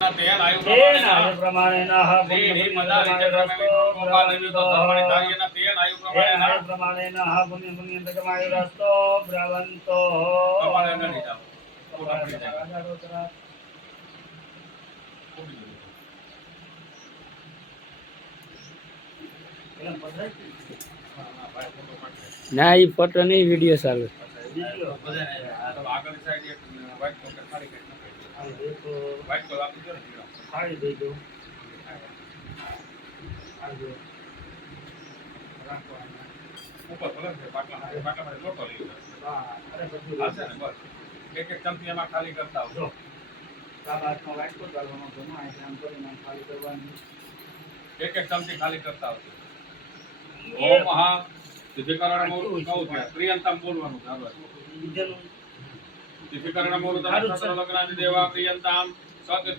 તેન આયુ પ્રમાણે ના ઈ ફોટો નહીં વિડિયો ચાલુ એક એક ચમચી એમાં ખાલી કરતા આવજો એક એક ચમચી ખાલી કરતા આવજો ઓમ મહા સિદ્ધિકરણ મૂળ કહું છે પ્રિયંતમ બોલવાનું છે સિદ્ધિકરણ મૂળ તમ સત્ર લગ્નાદિ દેવા પ્રિયંતમ સત્ય